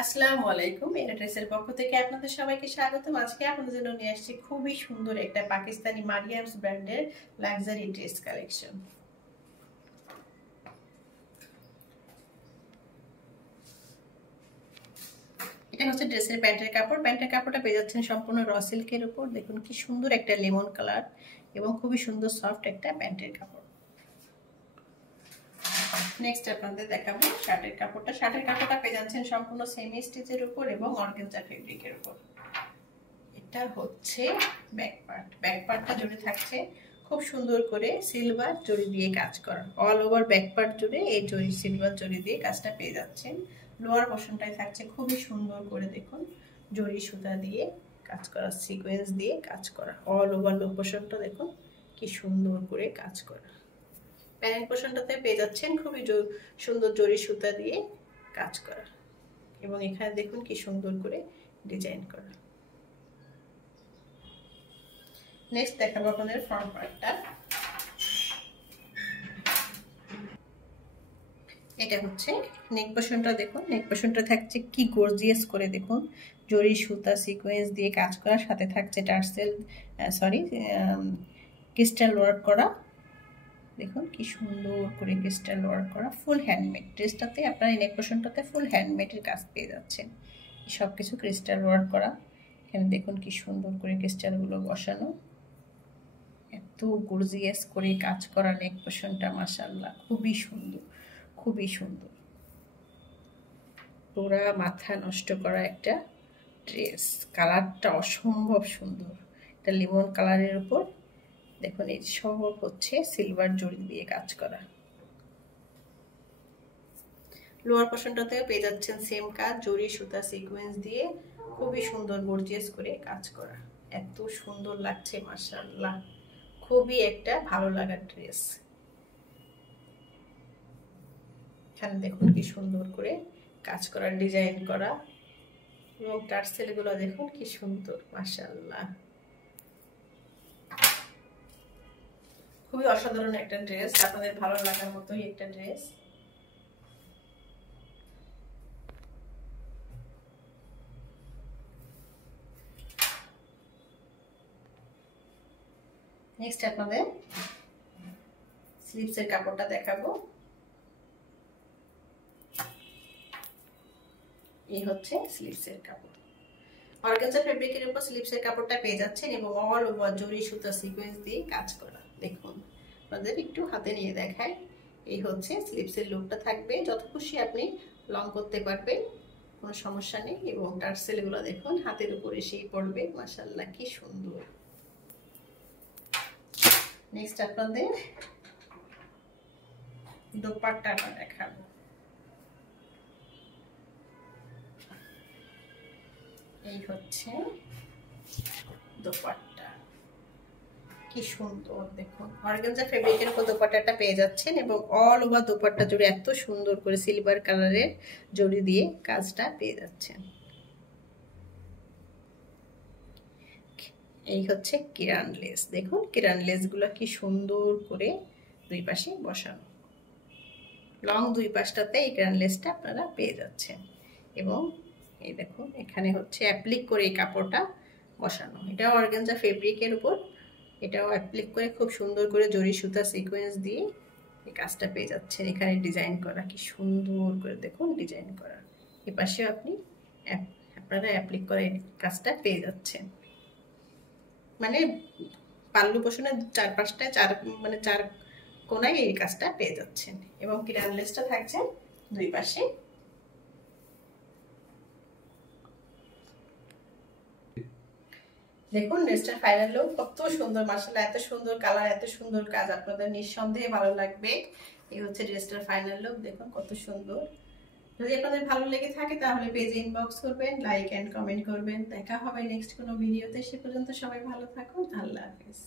আসসালামু আলাইকুম। এটা ড্রেসের পক্ষ থেকে আপনাদের সবাইকে স্বাগতম। আজকে আপনাদের জন্য নিয়ে আসছি খুবই সুন্দর একটা পাকিস্তানি মারিয়ামস ব্র্যান্ডের লাক্সারি ড্রেস কালেকশন। এটা হচ্ছে ড্রেসের প্যান্টের কাপড়। প্যান্টের কাপড়টা পেয়ে যাচ্ছেন সম্পূর্ণ র সিল্কের উপর। দেখুন কি সুন্দর একটা লেমন কালার এবং খুবই সুন্দর সফট একটা প্যান্টের কাপড়। নেক্সট আপনাদের দেখাবো শার্টের কাপড়টা। শার্টের কাপড়টা পেয়ে যাচ্ছেন সম্পূর্ণ সেমি স্টিচের উপর এবং অর্গানজা ফেব্রিকের উপর। এটা হচ্ছে ব্যাক পার্ট। ব্যাক পার্টটা জুড়ে থাকছে খুব সুন্দর করে সিলভার জড়ি দিয়ে কাজ করা। অল ওভার ব্যাক পার্ট জুড়ে এই জড়ি সিলভার জড়ি দিয়ে কাজটা পেয়ে যাচ্ছেন। লোয়ার পোর্শনটায় থাকছে খুবই সুন্দর করে দেখুন জড়ি সুতা দিয়ে কাজ করা, সিকোয়েন্স দিয়ে কাজ করা। অল ওভার লো পোর্শনটা দেখুন কি সুন্দর করে কাজ করা। প্যানেল পোর্শনটাতে পেয়ে যাচ্ছেন খুবই সুন্দর জড়ি সুতা দিয়ে কাজ করা এবং এখানে দেখুন কি সুন্দর করে ডিজাইন করা। নেক্সট দেখাবো আপনাদের ফ্রন্ট পার্টটা। এটা হচ্ছে নেক পোর্শনটা। দেখুন নেক পোর্শনটা থাকছে কি গর্জিয়াস করে দেখুন জরি সুতা সিকোয়েন্স দিয়ে কাজ করা, সাথে থাকছে টার্সেল ক্রিস্টাল ওয়ার্ক করা। দেখুন কি সুন্দর করে ক্রিস্টাল ওয়ার্ক করা, ফুল হ্যান্ডমেড। ড্রেসটাতে আপনারা এই নেক পোর্শনটাতে ফুল হ্যান্ডমেডের কাজ পেয়ে যাচ্ছেন। সব কিছু ক্রিস্টাল ওয়ার্ক করা। এখানে দেখুন কি সুন্দর করে ক্রিস্টালগুলো বসানো, এত গর্জিয়াস করে কাজ করা নেক পোর্শনটা। মাশাআল্লাহ খুবই সুন্দর, খুবই সুন্দর। পুরা মাথা নষ্ট করা একটা ড্রেস। কালারটা অসম্ভব সুন্দর। এটা লিমন কালারের উপর দেখুন এই সব হচ্ছে সিলভার জড়ি দিয়ে কাজ করা। লোয়ার পোর্শনটাতেও পেয়ে যাচ্ছেন সেম কাজ, জড়ি সুতা সিকোয়েন্স দিয়ে খুবই সুন্দর গর্জিয়াস করে কাজ করা। এত সুন্দর লাগছে মাশাআল্লাহ, খুবই একটা ভালো লাগার ড্রেস। এখানে দেখুন কি সুন্দর করে কাজ করা, ডিজাইন করা এবং টার্সেলগুলো দেখুন কি সুন্দর মাশাআল্লাহ। খুবই অসাধারণ একটা ড্রেস, আপনাদের ভালো লাগার মতোই একটা ড্রেস। নেক্সট আপনাদের স্লিভসের কাপড়টা দেখাবো। এই হচ্ছে স্লিভসের কাপড়। অর্গানজা ফেব্রিকের উপর স্লিভসের কাপড়টা পেয়ে যাচ্ছেন এবং অল ওভার জরি সুতা সিকোয়েন্স দিয়ে কাজ করা। দেখুন আপনাদের একটু হাতে নিয়ে দেখায়। এই হচ্ছে স্লিভসের লুকটা থাকবে। যত খুশি আপনি লং করতে পারবেন, কোনো সমস্যা নেই। এবং টার্সেলগুলো দেখুন হাতের উপর এসেই পড়বে। মাশাআল্লাহ কি সুন্দর। নেক্সট আপনাদের দোপাট্টাটা দেখাবো। এই হচ্ছে দোপাট্টা, কি সুন্দর দেখুন। অর্গানজা ফেব্রিকের উপর দোপাট্টাটা পেয়ে যাচ্ছেন এবং অল ওভার দোপাট্টা জুড়ে এত সুন্দর করে সিলভার কালারের জড়ি দিয়ে কাজটা পেয়ে যাচ্ছেন। এই হচ্ছে কিরান লেস। দেখুন কিরান লেসগুলো কি সুন্দর করে দুই পাশে বসানো। লং দুই পাশটাতে এই কিরান লেসটা আপনারা পেয়ে যাচ্ছেন এবং এই দেখুন এখানে হচ্ছে অ্যাপ্লিক করে এই কাপড়টা বসানো। এটাও অর্গানজা ফেব্রিকের উপর, এটাও অ্যাপ্লিক করে খুব সুন্দর করে জরি সুতা সিকোয়েন্স দিয়ে এই কাজটা পেয়ে যাচ্ছেন। এখানে ডিজাইন করা কি সুন্দর করে দেখুন ডিজাইন করা। এপাশেও আপনারা অ্যাপ্লিক করে কাজটা পেয়ে যাচ্ছেন। মানে পাল্লু পোষণের চারপাশটায় চার কোনায় এই কাজটা পেয়ে যাচ্ছেন এবং কিরান লেসটা থাকছে দুই পাশে। দেখুন ড্রেসটার ফাইনাল লুক কত সুন্দর মাশাআল্লাহ। এত সুন্দর কালার, এত সুন্দর কাজ, আপনাদের নিঃসন্দেহে ভালো লাগবে। এই হচ্ছে ড্রেসটার ফাইনাল লুক, দেখুন কত সুন্দর। যদি আপনাদের ভালো লেগে থাকে তাহলে পেজে ইনবক্স করবেন, লাইক এন্ড কমেন্ট করবেন। দেখা হবে নেক্সট কোনো ভিডিওতে। সে পর্যন্ত সবাই ভালো থাকুন। আল্লাহ হাফেজ।